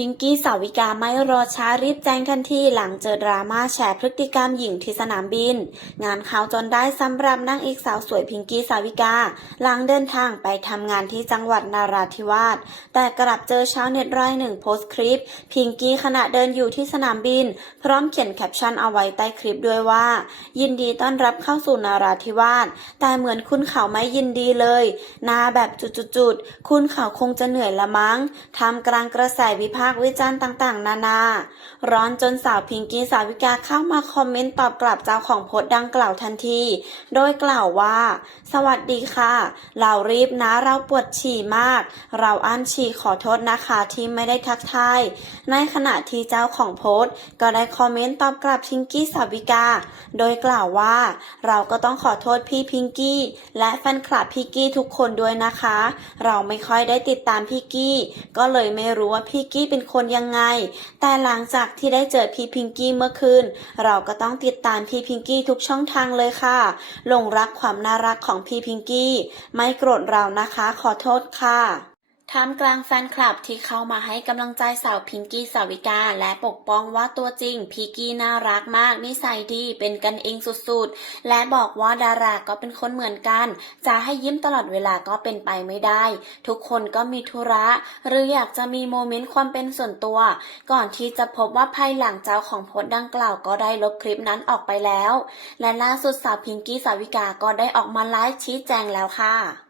พิงกี้สาวิกาไม่รอช้ารีบแจ้งทันทีหลังเจอดราม่าแฉพฤติกรรมหญิงที่สนามบิน งานข่าวจนได้สำหรับนางเอกสาวสวยพิงกี้สาวิกา หลังเดินทางไปทำงานที่จังหวัดนาราธิวาสแต่กลับเจอชาวเน็ตรายหนึ่งโพสต์คลิป พิงกี้ขณะเดินอยู่ที่สนามบิน พร้อมเขียนแคปชั่นเอาไว้ใต้คลิปด้วยว่า ยินดีต้อนรับเข้าสู่นาราธิวาสแต่เหมือนคุณเขาไม่ยินดีเลยนาแบบจุดๆๆคุณเขาคงจะเหนื่อยละมั้งทำกลางกระแสวิพากษ์วิจารณ์ต่างๆ นานา ร้อนจนสาวพิงกี้สาวิกาเข้ามาคอมเมนต์ตอบกลับเจ้าของโพสต์ดังกล่าวทันที โดยกล่าวว่า สวัสดีค่ะ เรารีบนะเราปวดฉี่มาก เราอั้นฉี่ขอโทษนะคะที่ไม่ได้ทักทาย ในขณะที่เจ้าของโพสต์ ก็ได้คอมเมนต์ตอบกลับพิงกี้สาวิกา โดยกล่าวว่า เราก็ต้องขอโทษพี่พิงกี้ และแฟนคลับพี่กี้ทุกคนด้วยนะคะ เราไม่ค่อยได้ติดตามพี่กี้ ก็เลยไม่รู้ว่าพี่กี้เป็นคนยังไง แต่หลังจากที่ได้เจอพี่พิงกี้เมื่อคืน เราก็ต้องติดตามพี่พิงกี้ทุกช่องทางเลยค่ะหลงรักความน่ารักของพี่พิงกี้ ไม่โกรธเรานะคะ ขอโทษค่ะ ท่ามกลางแฟนคลับที่เข้ามาให้กำลังใจสาวพิงกี้สาวิกา และปกป้องว่าตัวจริงพิงกี้น่ารักมาก นิสัยดีเป็นกันเองสุดๆ และบอกว่าดาราก็เป็นคนเหมือนกัน จะให้ยิ้มตลอดเวลาก็เป็นไปไม่ได้ ทุกคนก็มีธุระ หรืออยากจะมีโมเมนต์ความเป็นส่วนตัว ก่อนที่จะพบว่าภายหลังเจ้าของโพสต์ดังกล่าวก็ได้ลบคลิปนั้นออกไปแล้ว และล่าสุดสาวพิงกี้สาวิกาก็ได้ออกมาไลฟ์ชี้แจงแล้วค่ะ